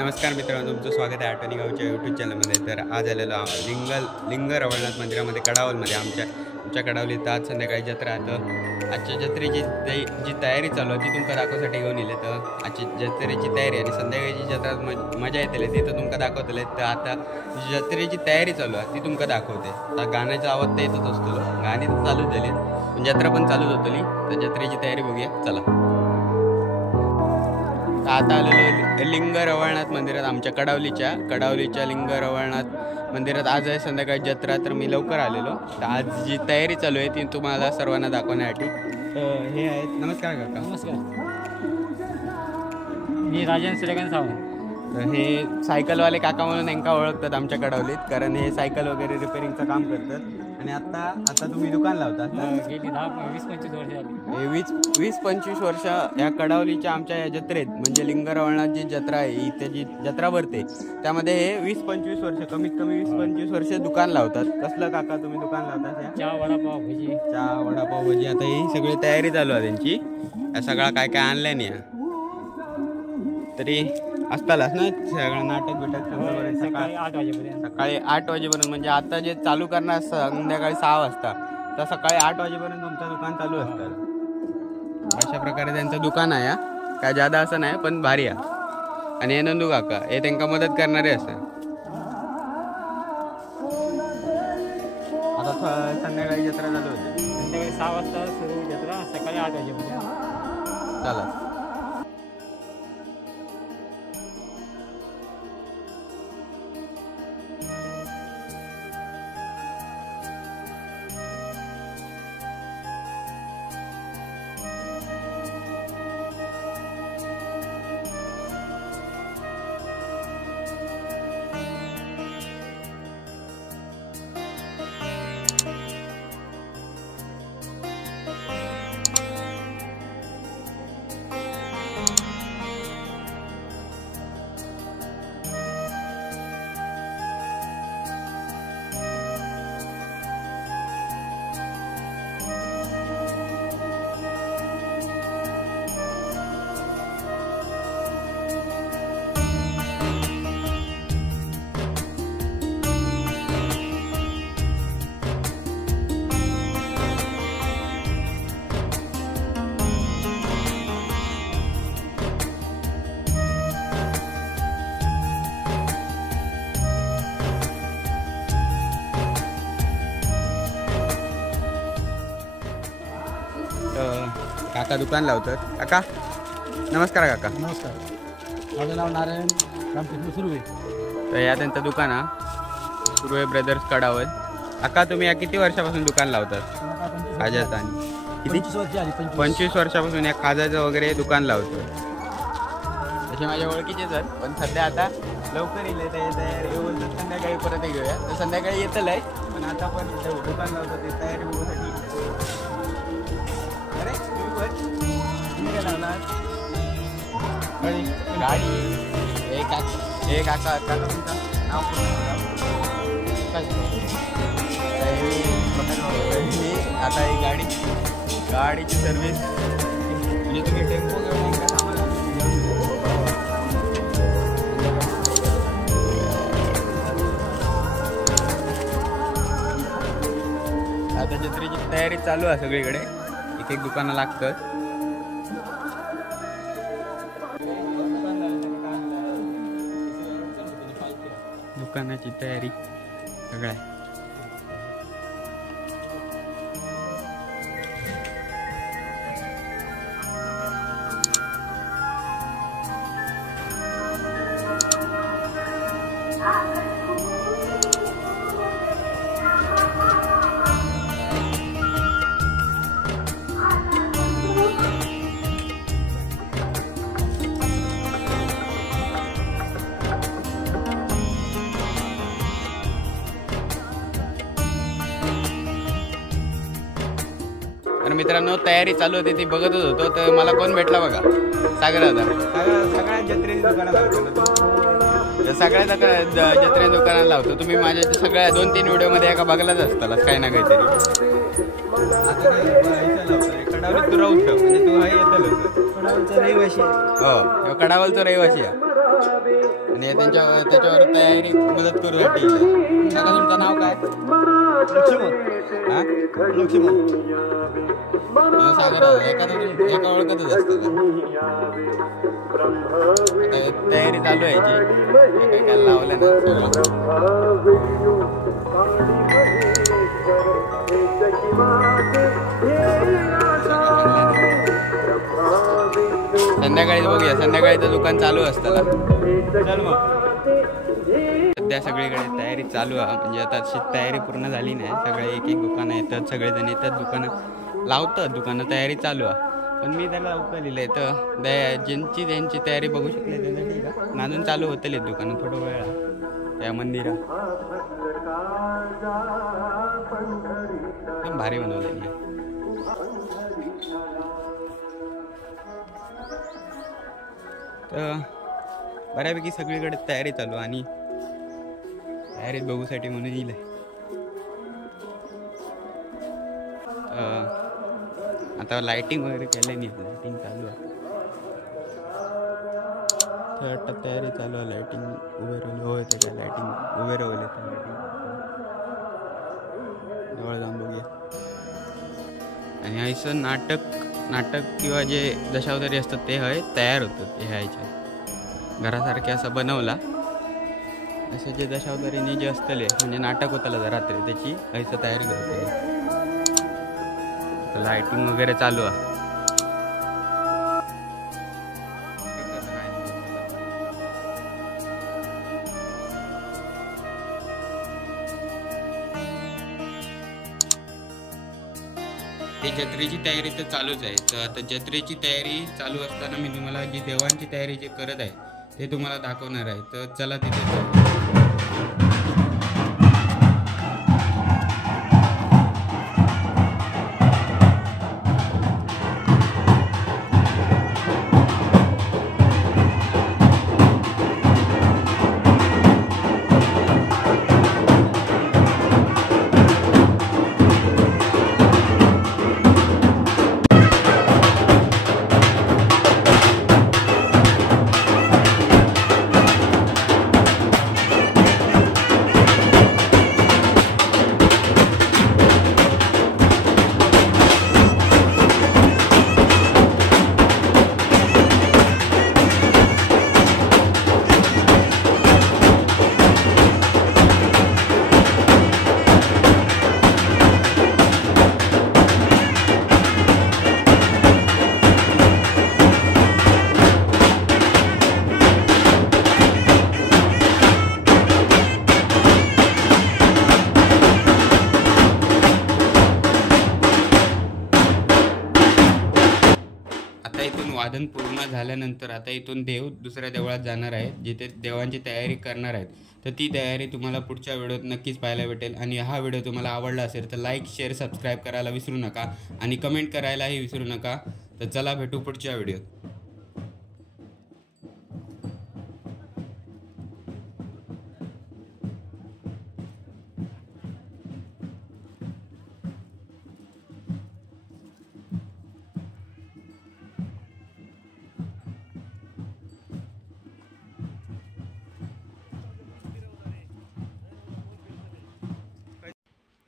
नमस्कार मित्रांनो, तुमचं स्वागत आहे आठवणी गावच्या यूट्यूब चॅनलमध्ये. तर आज आलेलो लिंग रवळनाथ मंदिरामध्ये कडावलमध्ये आमच्या कडावलीत आज संध्याकाळी जत्रा आहे. तर आजच्या जत्रेची जी तयारी चालू आहे ती तुमका दाखवण्यासाठी घेऊन येले. तर आजची जत्रेची तयारी आणि संध्याकाळची जत्रा मजा येतले ती तर तुमका दाखवतले. तर आता जत्रेची तयारी चालू आहे ती तुमका दाखवते. तर गाण्याचा आवाज तर येतच असतो, गाणी तर चालूच झाली, पण जत्रा पण चालूच होतली. तर जत्रेची तयारी बघूया, चला. आता आलेलो लिंग रवळनाथ मंदिरात, आमच्या कडावलीच्या लिंग रवळनाथ मंदिरात आज आहे संध्याकाळी जत्रा. तर मी लवकर आलेलो. तर आज जी तयारी चालू आहे ती तुम्हाला सर्वांना दाखवण्यासाठी. तर हे आहेत, नमस्कार काका. नमस्कार, मी राजन सूर्यकांत सावंत. तर हे सायकलवाले काका म्हणून यांना ओळखतात आमच्या कडावलीत, कारण हे सायकल वगैरे रिपेअरिंगचं काम करतात. आणि आता तुम्ही दुकान लावता. गेली 20-25 वर्ष झाली. हे 20-25 वर्ष या कडावलीच्या आमच्या या जत्रेत, म्हणजे लिंग रवळनाथ जी जत्रा आहे इथे जी जत्रा भरते त्यामध्ये हे 20-25 वर्ष, कमीत कमी 20-25 वर्ष दुकान लावतात. कसलं काका तुम्ही दुकान लावता? चहा, वडापाव, भजी. चहा, वडापाव, भजी. आता ही सगळी तयारी चालू आहे त्यांची. या सगळा काय काय आणलंय नाही तरी असतालाच ना सगळं नाटक बिटक सकाळी 8 वाजेपर्यंत. सकाळी 8 वाजेपर्यंत, म्हणजे आता जे चालू करणार संध्याकाळी 6 वाजता, तर सकाळी 8 वाजेपर्यंत तुमचं दुकान चालू असतं. अशा प्रकारे त्यांचं दुकान आहे. काय जादा असं नाही, पण भारी आहे. आणि हे नंदू काका हे त्यांना मदत करणारे असं. आता संध्याकाळी जत्रा चालू होती. संध्याकाळी 6 वाजता सुरू जत्रा, सकाळी 8 वाजेपर्यंत. चला. काका दुकान लावतात. काका नमस्कार. काका नमस्कार, माझं नाव नारायण रामकृष्ण सुर्वे. तर या त्यांचं दुकान आहे सुर्वे ब्रदर्स कडावल. काका तुम्ही या किती वर्षापासून दुकान लावतात? खाज्याचं. आणि किती? 25 वर्षापासून या खाज्याचं वगैरे दुकान लावतो. तसे माझ्या ओळखीचेच आहेत, पण सध्या आता लवकर येईल तयारी संध्याकाळी परत घेऊया. तर संध्याकाळी येतलं आहे, पण आता पण दुकान लावतो ते तयारी बघण्यासाठी. अरे तुम्ही काय लावणार? गाडी. एक काका तुमचं नाव आता ही गाडीची सर्व्हिस, म्हणजे तुम्ही टेम्पो घेऊन का सामान? आता जत्रेची तयारी चालू आहे सगळीकडे. एक एक दुकानं लागतं. दुकानाची तयारी सगळं आहे. तर मित्रांनो तयारी चालू होती ती बघतच होतो तर मला कोण भेटला बघा सागर दादा सगळ्या जत्रेची दुकानं लावतो सगळ्या जत्रे दुकानाला लावतो तुम्ही माझ्या सगळ्या 2-3 व्हिडिओमध्ये एका बघलाच असताला काही ना काहीतरी कडावली तू राहूच म्हणजे तू हा येतलच रहिवाशी हो कडावलचा रहिवाशी आहे आणि त्याच्यावर तयारी मदत करूसाठी सांगा तुमचं नाव काय लक्ष्मण सागर एका ओळखतच असतं तयारी चालू आहे याची काय लावलं ना संध्याकाळी बघूया संध्याकाळीचं दुकान चालू असतं सध्या सगळीकडे तयारी चालू आहे म्हणजे आता अशी तयारी पूर्ण झाली नाही सगळे एक दुकानं येतात सगळेजण येतात दुकानं लावतात दुकानं तयारी चालू आहे पण मी त्याला लवकर लिहिलंय तर ज्यांची तयारी बघू शकले त्यांना ठीक आहे अजून चालू होतील दुकानं थोडं वेळ त्या मंदिरात एकदम भारी बनवलेली आहे तर बऱ्यापैकी सगळीकडे तयारी चालू आणि तयारीत बघूसाठी म्हणून येईल आता लाइटिंग वगैरे केलं नाही लाइटिंग चालू आहे तयारी चालू आहे लाइटिंग उभे राहिली होय त्याच्या लाइटिंग उभे राहिले लाइटिंग जवळ जाऊन बघूया आणि असं नाटक किंवा जे दशावतारी असतात ते हय तयार होतात ह्याच्या घरासारखे असं बनवला असे जे दशावतारीने जे असतले म्हणजे नाटक होतं रात्री त्याची असं तयारी करते लाइटिंग वगैरे चालू आहे ते जत्रेची तयारी तर चालूच आहे तर आता जत्रेची तयारी चालू असताना मी तुम्हाला जी देवांची तयारी जे करत आहे ते तुम्हाला दाखवणार आहे तर चला तिथे वादन पूर्ण झाल्यानंतर आता इथून देव दुसऱ्या देवळात जाणार आहेत जिथे देवांची तयारी करणार आहेत तर ती तयारी तुम्हाला पुढच्या व्हिडिओत नक्कीच पाहायला भेटेल आणि हा व्हिडिओ तुम्हाला आवडला असेल तर लाईक शेअर सबस्क्राईब करायला विसरू नका आणि कमेंट करायलाही विसरू नका तर चला भेटू पुढच्या व्हिडिओत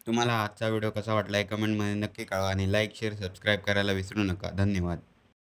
तुम्हाला आजचा व्हिडिओ कसा वाटला आहे कमेंटमध्ये नक्की कळवा आणि लाईक शेअर सबस्क्राईब करायला विसरू नका धन्यवाद